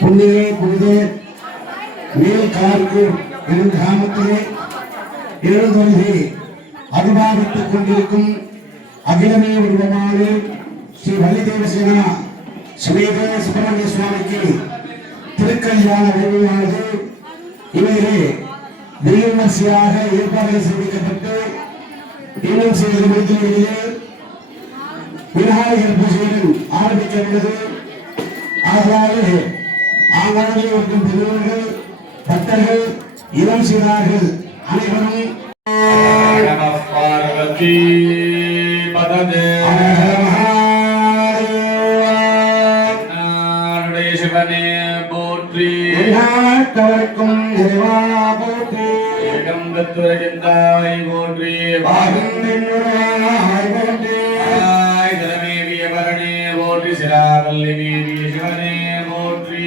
புண்ணியே புனித மேல்கார்க்கு எனும் கிராமத்திலே எழுந்தொழுகி அபிமானித்துக் கொண்டிருக்கும் அகிலமே உருவமான ஸ்ரீ வள்ளிதேவசேனா சமேத சுப்பிரமணிய சுவாமிக்கு திருக்கல்யாண வைபவமானது இவையிலே விமர்சையாக ஏற்பாடுகள் செய்திக்கப்பட்டு இன்னும் சிறிது முடித்துகளிலே விநாயகர் பூஜையுடன் ஆரம்பிக்க உள்ளது. ஆகவே ஆங்காங்கே இருக்கும் பெரியவர்கள் பக்தர்கள் இளம் சிறார்கள் அனைவரும் பார்வதி பததே சிவனே போற்றி நாட்டவர்க்கும் இறைவா போற்றி ஏகம் தத்துவகிந்தாய் போற்றி பாகம் நின்னுராய் போற்றி ஆய் தலமேவிய பரணே போற்றி சிராவல்லி மேவிய சிவனே போற்றி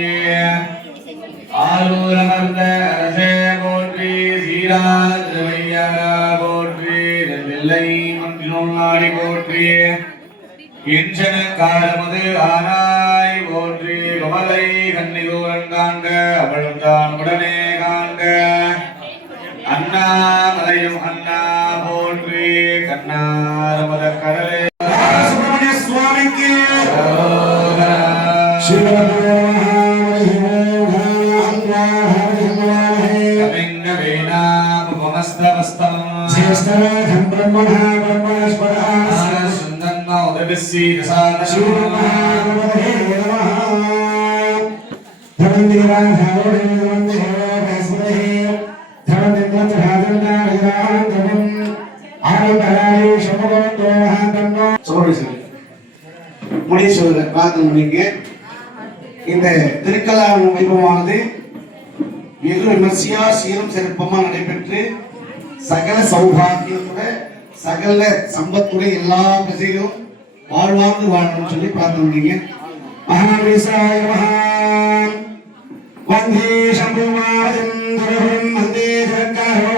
ஆலூரமர்ந்த அரசே போற்றி சீராஜமையாரா போற்றி நெல்லை மன்றினோடி போற்றி இன்சன காலமுது ஆனாய் போற்றி கமலை கன்னிகூரன் காண்க அவள்தான் உடனே காண்க அண்ணாமலையும் அண்ணா போற்றி கண்ணாரமத கடலே சுப்பிரமணிய சுவாமிக்கு முனீஸ்வரர் பிரார்த்தனை பண்ணிங்க. இந்த திருக்கல்யாண வைபவமானது வெகு விமர்சையா சீரும் சிறப்பமா நடைபெற்று சகல சௌபாகியத்தோட சகல சம்பத்துட எல்லா பிரசைகளும் வாழ்வாங்கு வாழணும்னு சொல்லி பிரார்த்தனை பண்ணீங்க. மகாவிசாய மகா வந்தே சம்புமாரம் துரகம் வந்தே ஜகரோ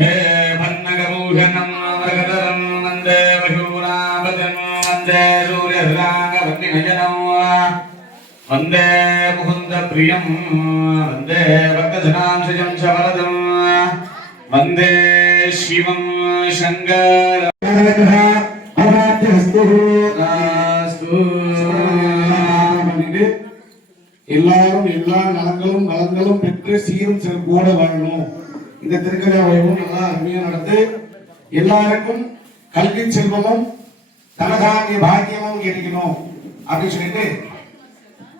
ஹே பன்னகபூஷணம் வரகதரம் வந்தே வசூராபதம் வந்தே சூரியராக வன்னிநயனம் வந்தே முகுந்த பிரியம் வந்தே பக்தஜனாம்சஜம் சவரதம் வந்தே சிவம் சங்கர எல்லாரும் எல்லா நலங்களும் வளங்களும் பெற்று சீரும் சிறப்போட வாழணும். இந்த திருக்கல்யாண வைபவம் நல்லா அருமையா நடந்து எல்லாருக்கும் கல்வி செல்வமும் தனதாகிய பாக்கியமும் கிடைக்கணும் அப்படின்னு சொல்லிட்டு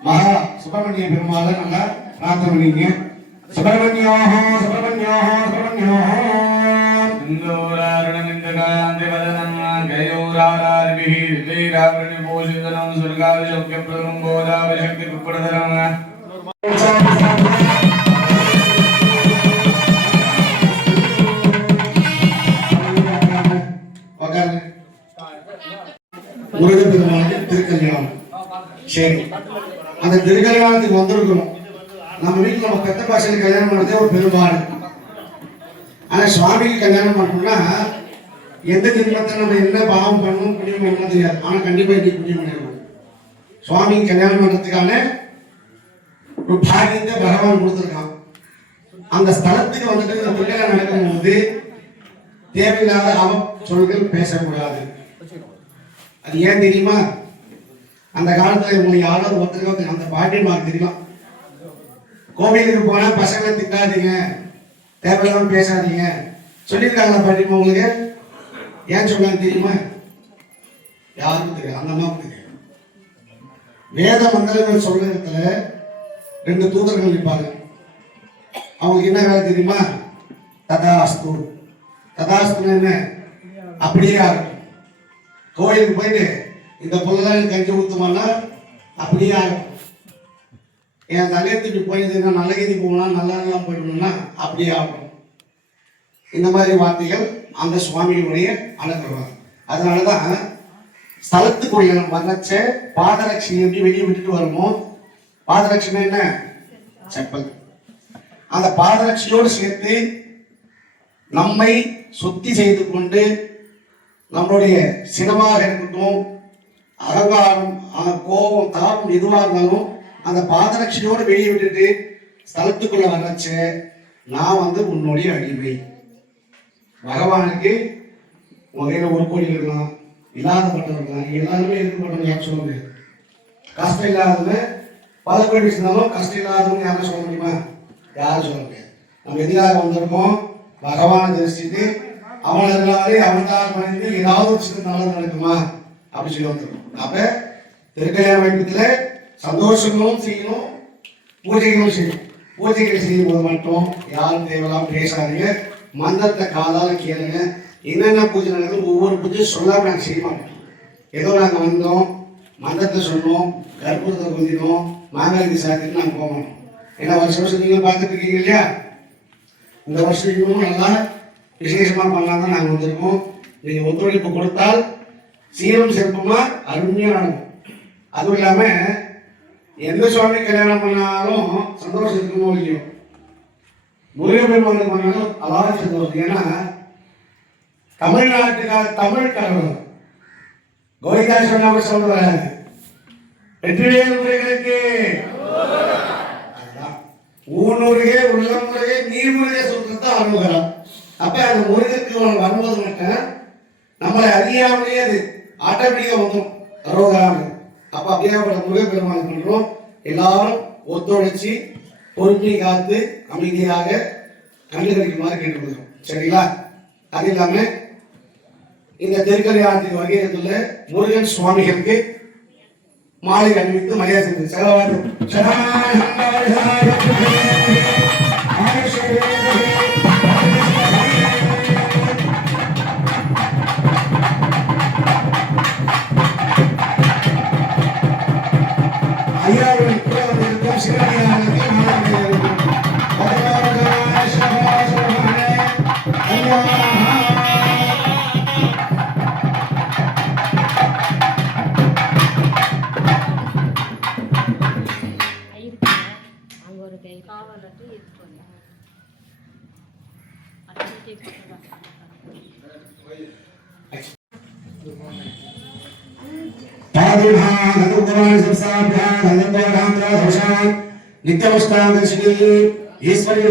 மகா சுப்பிரமணிய பெருமாளை நல்லா பிரார்த்தனை பண்ணீங்க. சுப்பிரமணியோஹோ சுப்பிரமணியோஹோ சுப்பிரமணியோஹோ இந்தோராரணமிந்தகாந்தி வதனம் கயோராரார்பிஹி ரிதேராவரணி போஷிதனம் சுர்காவி சௌக்கியப்ரதம் போதாவி சக்தி குப்படதரம் முருகப்பெருமானுக்கு திருக்கல்யாணம். சரி, அந்த திருக்கல்யாணத்துக்கு வந்திருக்கணும். நம்ம வீட்டில் நம்ம பெத்த பாஷையில் கல்யாணம் பண்ணதே ஒரு பெரும்பாடு. ஆனால் சுவாமிக்கு கல்யாணம் பண்ணோம்னா எந்த ஜென்மத்தை நம்ம என்ன பாவம் பண்ணணும் புண்ணியம் பண்ணணும் தெரியாது. ஆனால் கண்டிப்பாக இன்னைக்கு புண்ணியம் பண்ணிடணும். சுவாமிக்கு கல்யாணம் பண்ணுறதுக்கான ஒரு பாகியத்தை பகவான் கொடுத்துருக்கான். அந்த ஸ்தலத்துக்கு வந்துட்டு இந்த திருக்கல்யாணம் நடக்கும்போது தேவையில்லாத சொல்கள் பேசக்கூடாது. அது ஏன் தெரியுமா? அந்த காலத்துல உங்களுக்கு யாராவது ஒருத்தருக்கு அந்த பாட்டியமாக தெரியும். கோவிலுக்கு போனா பசங்களை திட்டாதீங்க, தேவையில்லாம பேசாதீங்க சொல்லியிருக்காங்களா பாட்டிமா உங்களுக்கு? ஏன் சொன்னாங்க தெரியுமா? யாருக்கும் தெரியும், அந்த அம்மாவுக்கு தெரியும். வேத மந்திரங்கள் சொல்றதுல 2 தூதர்கள் இருப்பாங்க. அவங்களுக்கு என்ன வேலை தெரியுமா? ததாஸ்து. ததாஸ்து என்ன? அப்படியே ஆகும். கோயிலுக்கு போயிட்டு இந்த பொருளாதார கஞ்சி ஊத்துமானா அப்படியே ஆகும். என் தலையத்துக்கு போயிருந்தா நல்ல கதி போகலாம், நல்லா போயிடணும்னா அப்படியே ஆகும். இந்த மாதிரி வார்த்தைகள் அந்த சுவாமியுடைய அனுகிரகம். அதனாலதான் ஸ்தலத்துக்குரிய வர்றச்ச பாதரட்சணை எப்படி வெளியே விட்டுட்டு வருமோ, பாதரட்சணை என்ன? செப்பல். அந்த பாதரட்சையோடு சேர்த்து நம்மை சுத்தி செய்து கொண்டு நம்மளுடைய சினமாக இருக்கட்டும், அகங்காரம், கோபம், தாபம் எதுவாக இருந்தாலும் அந்த பாதரட்சையோடு வெளியே விட்டுட்டு ஸ்தலத்துக்குள்ள வர்றச்ச நான் உன்னுடைய அடிமை. பகவானுக்கு வகையில 1 கோடி இருக்கலாம், இல்லாத பட்டவர்கள் எல்லாருமே இருக்கப்பட்டவங்க யாரும் சொல்ல முடியாது. கஷ்டம் இல்லாதவங்க பல கோடி இருந்தாலும் கஷ்டம் இல்லாதவங்க யாரும் சொல்ல முடியுமா? யாரும் சொல்ல முடியாது. நம்ம எதிராக வந்திருக்கோம், பகவானை தரிசித்து அவனை எல்லாரே அவன்தான் பண்ணிட்டு ஏதாவது ஒரு சின்ன நல்லது நடக்குமா அப்படி சொல்லி வந்துருக்கோம். அப்ப திருக்கல்யாண வைப்பத்துல சந்தோஷங்களும் செய்யணும், பூஜைகளும் செய்யணும். பூஜைகள் செய்யும் போது மட்டும் யாரும் தேவையில்லாம பேசாதீங்க, மந்திரத்தை காதால கேளுங்க. என்னென்ன பூஜை நடக்குது ஒவ்வொரு பூஜையும் சொல்லாம நாங்கள் செய்ய மாட்டோம். ஏதோ நாங்கள் வந்தோம், மந்திரத்தை சொன்னோம், கற்பூரத்தை குந்தினோம், மாங்காய்க்கு சாத்திட்டு நாங்கள் போக மாட்டோம். ஏன்னா வருஷம் நீங்களும் பார்த்துட்டு இருக்கீங்க இல்லையா? இந்த வருஷம் இன்னும் நல்லா விசேஷமா பண்ணலாம் தான் நாங்கள் வந்திருக்கோம். நீங்க ஒத்துழைப்பு கொடுத்தால் சீரும் சிறப்புமா அருமையா நடக்கும். அதுவும் இல்லாம எந்த சுவாமி கல்யாணம் பண்ணாலும் சந்தோஷம் இருக்குமோ இல்லையோ, முருகப்பெருமானுக்கு பண்ணாலும் அதாவது சந்தோஷம். ஏன்னா தமிழ்நாட்டுக்கார தமிழ் கடவுள் கோவிந்தா சொன்ன சொல்ல வராது. வெற்றிவேல் முருகனுக்கு அதுதான் ஊனுருகே உள்ளம் முருகே நீர் முருகே சொல்றது அனுகரம். அப்ப அந்த முருகனுக்கு வரும்போது மட்டும் நம்மளை அறியாமலே அது ஆட்டோமேட்டிக்கா வந்துடும் அரோகரான. அப்ப அப்படியேப்பட்ட முருகப்பெருமான் பண்றோம். எல்லாரும் ஒத்துழைச்சி பொறுமை காத்து அமைதியாக கண்டுகளிக்குமாறு கேட்டுக்கொள்கிறோம். சரிங்களா? அது இல்லாம இந்த திருக்கல்யாணத்தின் வகையத்துல முருகன் சுவாமிகளுக்கு மாலை அணிவித்து மரியாதை செய்து செலவாடு ஐயாவுடன் கூட வந்திருக்கும் சிவனியாருக்கு ईश्वरी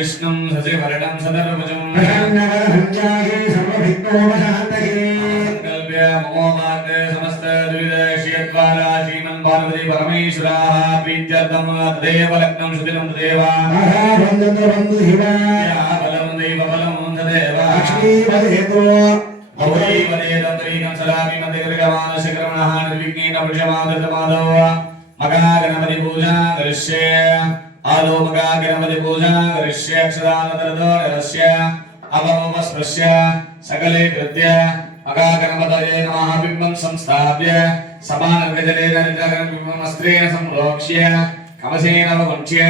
विष्णुं सचिवरणं सदर्भुजं संकल्प्य ममोमात् समस्त दुरिदशयद्वारा श्रीमन् पार्वती परमेश्वराः प्रीत्यर्थं तदेव लग्नं शुदिनं तदेव बलं दैव बलं तदेव गौरी वदेदं त्रीकं सदामि मन्दिरगमान् शक्रमणः निर्विघ्नेन वृषमादृतमाधव मगागणपति पूजा करिष्ये आदौ मगागणपति पूजा करिष्ये अक्षदानतरदोरस्य अवमस्पृश्य सकले कृत्य मगागणपतये नमः बिम्बं संस्थाप्य समानर्गजलेन निजगणबिम्बं वस्त्रेण संप्रोक्ष्य कमसेन वकुञ्च्य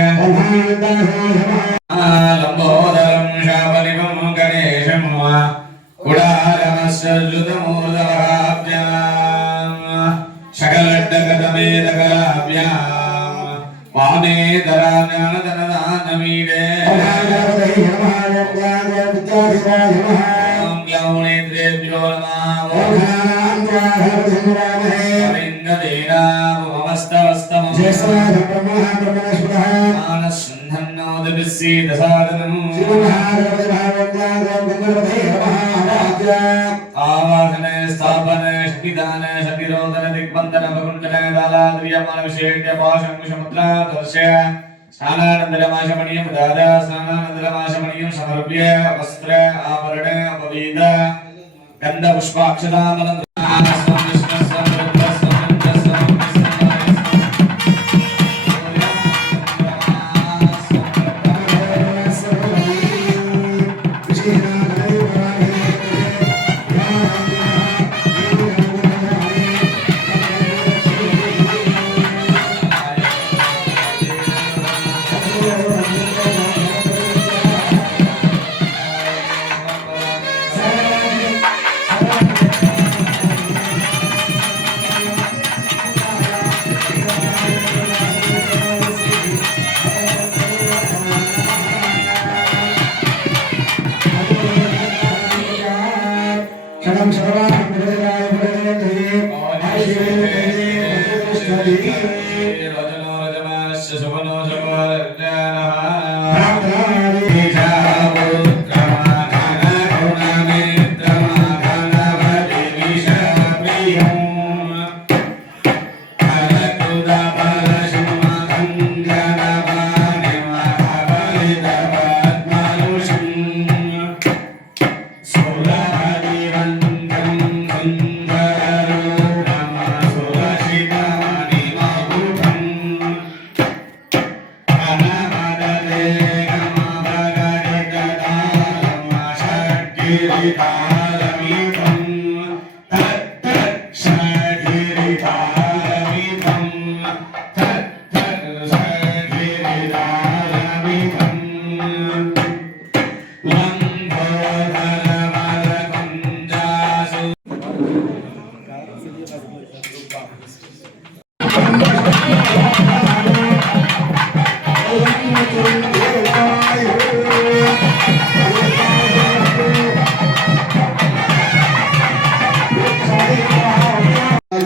लम्बोदरं शापलिमं गणेशं कुडारमस्युतमूर्धवराभ्यां शकलड्डगतमेदकलाभ्यां वामे दराज्ञानधनदानमीडे ग्लौनेत्रेभ्यो नमः आवाहने स्थापने शक्तिदाने शक्तिरोधन दिग्बंधन भकुंडन दालाद्रियमान विशेष्य पाशंकुशमुद्रा दर्शय स्नानानन्तरमाशमणियं दादा स्नानानन्तरमाशमणियं समर्प्य वस्त्र आभरण अपवीद गंध पुष्पाक्षतामलं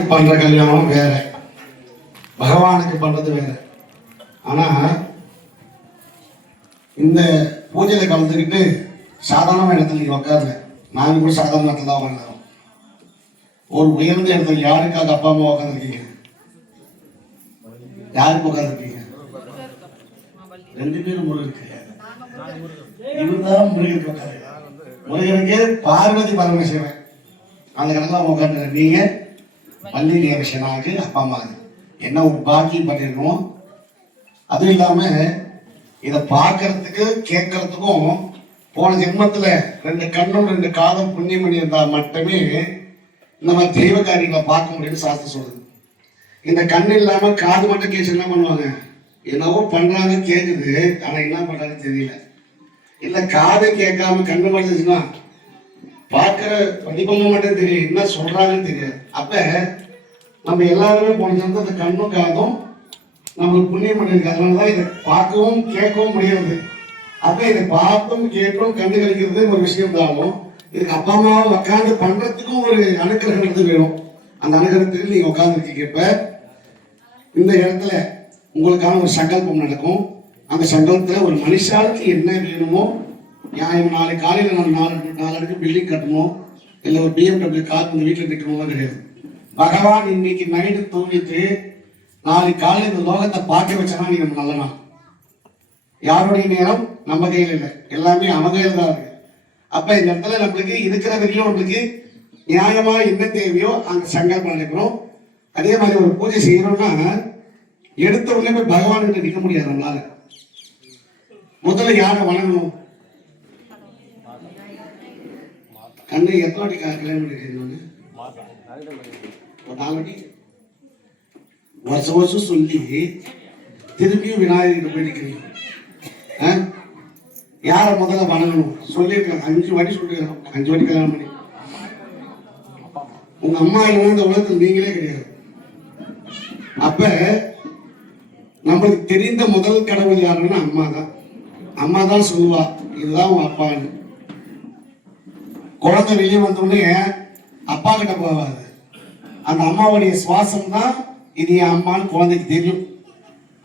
பண்ற கல்யாணம் வேற, பகவானுக்கு பண்றது வேற. ஆனா இந்த பூஜையில கலந்துக்கிட்டு சாதாரண இடத்துல நீங்க உட்காருங்க. நாங்க கூட சாதாரண இடத்துல தான் உட்காந்துறோம். ஒரு உயர்ந்த இடத்துல யாருக்காக அப்பா அம்மா உட்காந்துருக்கீங்க? யாருக்கு உட்காந்துருக்கீங்க? 2 பேரும் முருகன் கிடையாது. இவர்தான் முருகனுக்கு உட்காரு. முருகனுக்கு பார்வதி பரமேஸ்வரன் அந்த இடத்துல உட்காந்து. நீங்க பள்ளி நியமிஷனாக்கு அப்பா அம்மா என்ன ஒரு பாக்கியம் பண்ணிருக்கணும். அதுவும் இல்லாம இதை பார்க்கறதுக்கு கேட்கறதுக்கும் போன ஜென்மத்துல 2 கண்ணும் 2 காதும் புண்ணியம் பண்ணி இருந்தா மட்டுமே இந்த மாதிரி தெய்வ காரியங்களை பார்க்க முடியும்னு சாஸ்திரம் சொல்லுது. இந்த கண் இல்லாம காது மட்டும் கேட்டு என்ன பண்ணுவாங்க? என்னவோ பண்றாங்க, கேட்குது, ஆனா என்ன பண்றாங்கன்னு தெரியல. இல்ல காது கேட்காம கண்ணு மட்டும் பார்க்கிற வடிவமும் மட்டும் தெரியும், என்ன சொல்றாங்கன்னு தெரியாது. அப்ப நம்ம எல்லாருமே போன ஜென்மத்துல அந்த கண்ணும் காதும் நம்மளுக்கு புண்ணியம் பண்ணிருக்கு. அதனாலதான் இதை பார்க்கவும் கேட்கவும் முடியாது. அப்ப இதை பார்த்தும் கேட்டும் கண்டு கழிக்கிறது ஒரு விஷயம் தானும். இதுக்கு அப்பா அம்மாவை உட்காந்து பண்றதுக்கும் ஒரு அனுக்கிரகம் வேணும். அந்த அனுகிரகத்துக்கு நீங்க உட்கார்ந்து இருக்கீங்க. இப்ப இந்த இடத்துல உங்களுக்கான ஒரு சங்கல்பம் நடக்கும். அந்த சங்கல்பத்துல ஒரு மனுஷாளுக்கு என்ன வேணுமோ, நியாயம் நாளை காலையில் நம்ம 4 அடுக்கு பில்டிங் கட்டணும், இல்லை ஒரு BMW கார் இந்த வீட்டில் நிற்கணும்லாம் கிடையாது. பகவான் இன்னைக்கு நைட்டு தூங்கிட்டு நாளைக்கு காலையில் இந்த லோகத்தை பார்க்க வச்சனா நீ நம்ம நல்லனா. யாருடைய நேரம் நம்ம கையில் இல்லை, எல்லாமே அவன் கையில் தான் இருக்கு. அப்ப இந்த இடத்துல நம்மளுக்கு இருக்கிற வரையும் நம்மளுக்கு நியாயமா என்ன தேவையோ அங்க சங்கல்பம் நினைக்கிறோம். அதே மாதிரி ஒரு பூஜை செய்யறோம்னா எடுத்த உடனே போய் பகவான் கிட்ட நிற்க முடியாது. நம்மளால முதல்ல யாரை வணங்கணும்? கண்ணு எத்தனை வாட்டி கல்யாணம் பண்ணிருக்கீங்க? ஒரு 4 வாட்டி. வருஷம் சொல்லி திரும்பியும் விநாயகர்கிட்ட போய் நிற்கிறீங்க. யாரை முதல்ல வணங்கணும் சொல்லியிருக்காங்க. 5 வாட்டி சொல்லிருக்காங்க. 5 வாட்டி கல்யாணம் பண்ணி உங்க அம்மா இல்லைன்னா இந்த உலகத்தில் நீங்களே கிடையாது. அப்ப நம்மளுக்கு தெரிந்த முதல் கடவுள் யாருன்னா அம்மா தான். அம்மா தான் சொல்லுவா இதுதான் உங்க அப்பான்னு. குழந்தை வெளியே வந்தோடனே அப்பா கிட்ட போவாது. அந்த அம்மாவுடைய சுவாசம் தான் இது என் அம்மான்னு குழந்தைக்கு தெரியும்.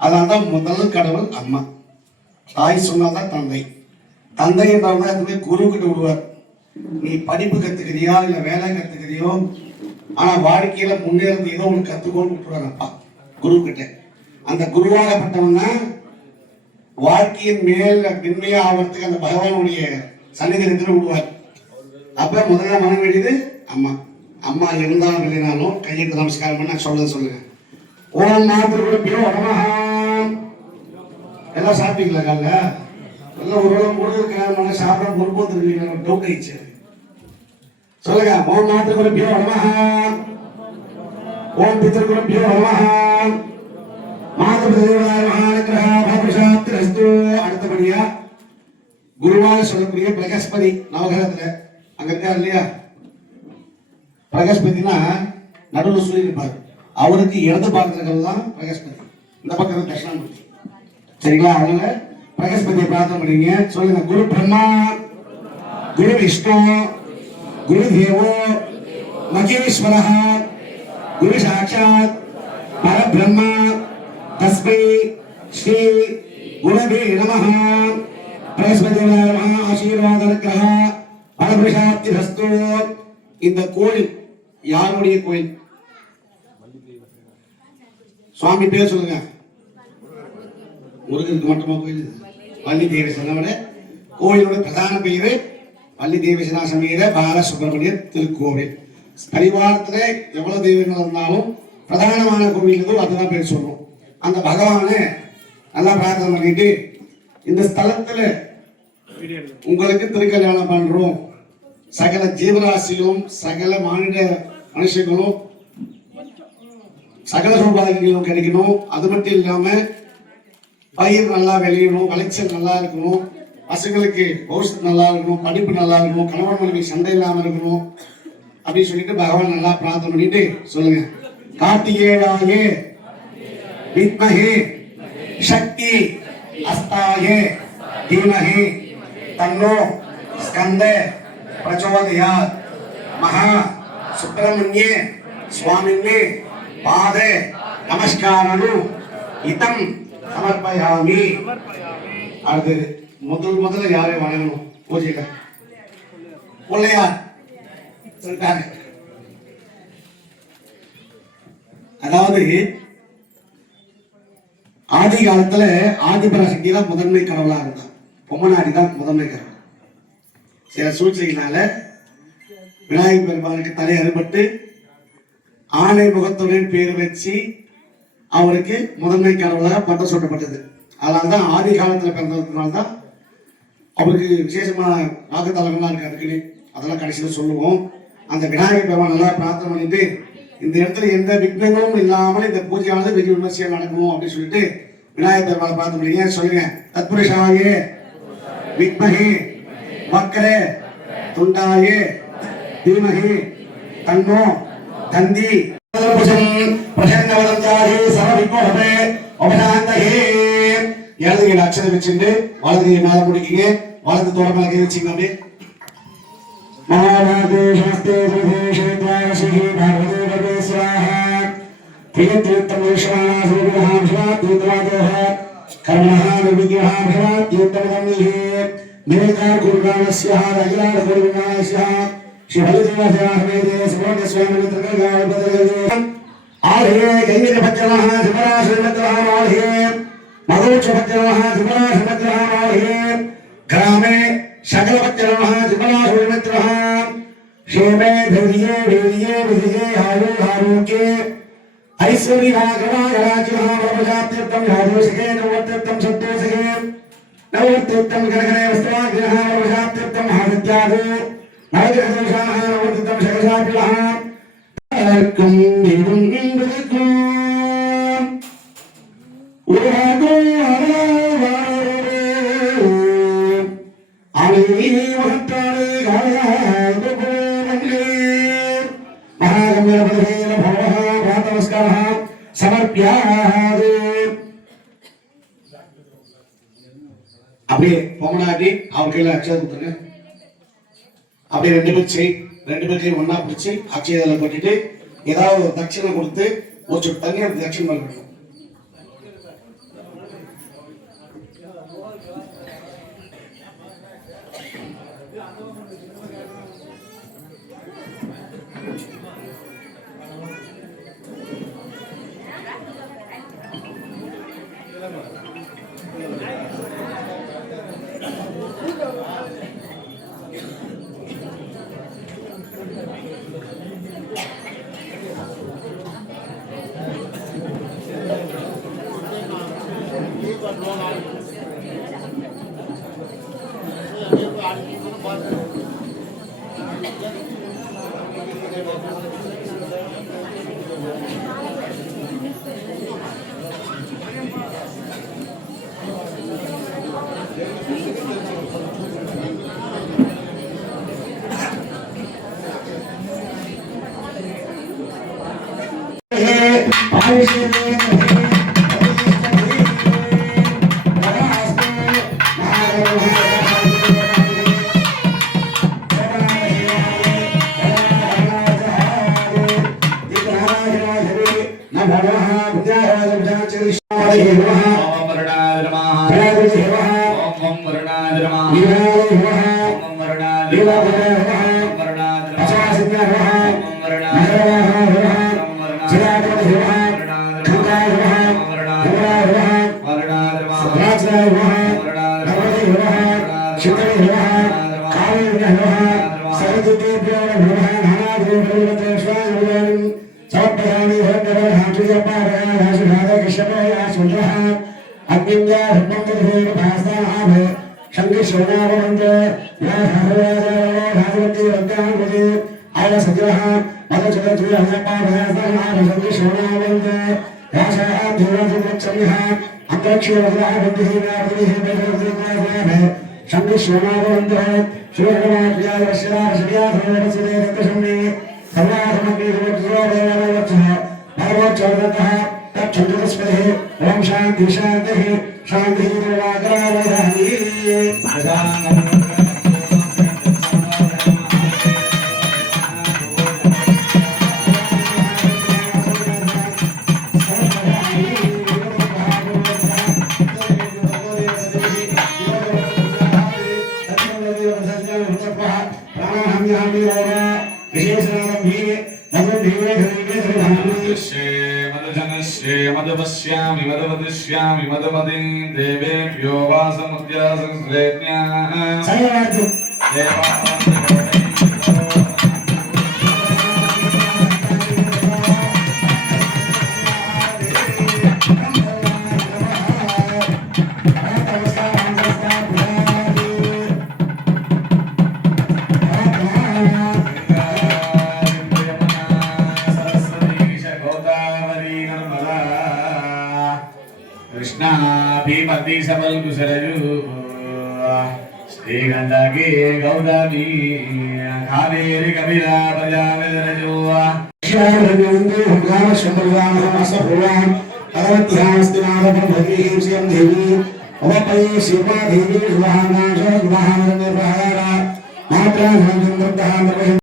அதனால்தான் முதல் கடவுள் அம்மா. தாய் சொன்னாதான் தந்தை. தந்தை என்றால்தான் எதுவுமே குரு கிட்ட விடுவார். நீ படிப்பு கத்துக்கிறியா இல்ல வேலை கத்துக்கிறியோ, ஆனா வாழ்க்கையில முன்னேறது ஏதோ ஒன்று கத்துக்கோன்னு விட்டுருவார் அப்பா குரு கிட்ட. அந்த குருவாகப்பட்டவன் தான் வாழ்க்கையின் மேல் மென்மையா ஆகிறதுக்கு அந்த பகவானுடைய சன்னிதானத்தில் விடுவார். அப்ப முதல்ல மன வேண்டியது அம்மா. அம்மா இருந்தாலும் இல்லைனாலும் கையெழுத்து நமஸ்காரம் பண்ண சொல்லுங்க. ஓம் மாத்திருப்பியோ நமஹாம். எல்லாம் சாப்பிட்டீங்களா? காலைல எல்லாம் ஒரு வேளை முழுக்க சாப்பிட பொறுப்பு வந்துருக்கீங்க. டவுட் ஆயிடுச்சு. சொல்லுங்க. ஓம் மாத்திருப்பியோ நமஹாம். ஓம் பித்திருப்பியோ நமஹாம். அடுத்தபடியா குருவாக சொல்லக்கூடிய பிரகஸ்பதி நவகிரகத்துல அங்க இருக்காரு இல்லையா? பிரகஸ்பதினா நடுவில் சூரியன் இருப்பார். அவருக்கு இடது பாகத்தில் தான் பிரகஸ்பதி, இந்த பக்கம் தட்சிணாமூர்த்தி. சரிங்களா? அதனால பிரகஸ்பதியை பிரார்த்தனை பண்ணீங்க. சொல்லுங்க. குரு பிரம்மா, குரு விஷ்ணு, குரு தேவோ மகேஸ்வரः, குரு சாட்சாத் பரபிரம்ம தஸ்மை ஸ்ரீ குணவே நமः. பிரகஸ்பதியாய நமः. ஆசீர்வாத அனுக்கிரக பலபிரசாப்தி ஹஸ்து. இந்த கோயில் யாருடைய கோயில்? சுவாமி பேர் சொல்லுங்க. முருகனுக்கு மட்டுமா கோயில்? வள்ளி தேவசேனாவோட கோயிலோட பிரதான பெயர் வள்ளி தேவசேனா சமேத பாலசுப்ரமணிய திருக்கோவில். பரிவாரத்துல எவ்வளவு தெய்வங்கள் இருந்தாலும் பிரதானமான கோவில் அதுதான் பேர் சொல்றோம். அந்த பகவானை நல்லா பிரார்த்தனை பண்ணிட்டு இந்த ஸ்தலத்துல உங்களுக்கு திருக்கல்யாணம் பண்றோம். சகல ஜீவராசிகளும் சகல மனுஷங்களும் சகல சௌபாகியங்களும் கிடைக்கணும். அது மட்டும் இல்லாம பயிர் நல்லா விளையணும், விளைச்சல் நல்லா இருக்கணும், பசங்களுக்கு பௌஷம் நல்லா இருக்கணும், படிப்பு நல்லா இருக்கணும், கணவன் மனைவி சண்டை இல்லாம இருக்கணும் அப்படின்னு சொல்லிட்டு பகவான் நல்லா பிரார்த்தனை பண்ணிட்டு சொல்லுங்க. கார்த்திகேயாயே வித்மஹே சக்தி அஸ்தாயே தீமஹி தன்னோ ஸ்கந்த பிரச்சோதயாத். மகா சுப்பிரமணியே சுவாமின்னே பாதே நமஸ்காரனு இதம் சமர்ப்பயாமி. அடுத்தது முதல்ல யாரை வணங்கணும் பூஜையில? பிள்ளையார் சொல்லிட்டாங்க. அதாவது ஆதி காலத்துல ஆதிபராசக்தி தான் முதன்மை கடவுளா இருந்தான். பொம்மனாடி தான் முதன்மை கடவுள். சில சூழ்ச்சிகளால விநாயகர் பெருமானுக்கு தலை அறுபட்டு ஆணை முகத்துடன் பேர் வச்சு அவருக்கு முதன்மை கடவுளாக பட்டம் சூட்டப்பட்டது. அதனால்தான் ஆதி காலத்துல பிறந்ததுனால்தான் அவருக்கு விசேஷமான வாக்குத்தலங்கள்லாம் இருக்கு. அதுக்குன்னு அதெல்லாம் கடைசியில் சொல்லுவோம். அந்த விநாயகர் பெருமான் நல்லா பிரார்த்தனை பண்ணிட்டு இந்த இடத்துல எந்த விக்னங்களும் இல்லாமல் இந்த பூஜையானது வெகு விமர்சையாக நடக்கணும் அப்படின்னு சொல்லிட்டு விநாயகர் பெருமானை பிரார்த்தனை பண்ணீங்க. சொல்லுங்க. தத்புருஷாயே வித்மஹே வக்ரே துண்டாயே தீமஹி தன்னோ தந்தி. இடது அச்சதை வச்சுட்டு வலது கையை மேல முடிக்கீங்க. வலது தோட மேல கை வச்சுங்க. அப்படியே प्रियतीर्थम विश्वास रूपहां शिवातीर्थवादोः कर्मणः निर्विघ्नः भवात्युत्तमदम्निः निवेदार गुरुग्रामस्यः राजराज गुरुविनायस्यः शिवलिदेवसेवासमेते सुब्रह्मण्यस्वामिमित्रकल्गाय बदलगे आलये गैर्भज्जनः शिवराश्रीमद्रः आलये मधुक्षभज्जनः शिवराश्रीमद्रः आलये ग्रामे सकलभज्जनः शिवराश्रीमद्रः क्षेमे धैर्ये वीर्ये विजये आरोग्ये ऐश्वर्यभागवागराज्यः वरप्रजातीर्थं यादोषिके नवतीर्थं सत्तोषिके नवतीर्थं गणगणे वस्त्राग्रहः वरप्रजातीर्थं हादित्यादो नवग्रहदोषाः नवतीर्थं शकसापिलः अर्कं देवं इन्द्रको उरागो आवारे आली वहत्तारे गायाय गोगोरंगे महागम्यपदेन भवः नमस्कारः समर्प्यादे அப்படியே பொம்மனாட்டி அவர் கையில அக்ஷதை கொடுத்துருங்க. அப்படியே ரெண்டு பேர் ஒன்னா பிடிச்சி அக்ஷதையில கொட்டிட்டு ஏதாவது ஒரு தட்சிணை கொடுத்து ஒரு சொட்டு தண்ணி அந்த தட்சிணை பண்ணணும்.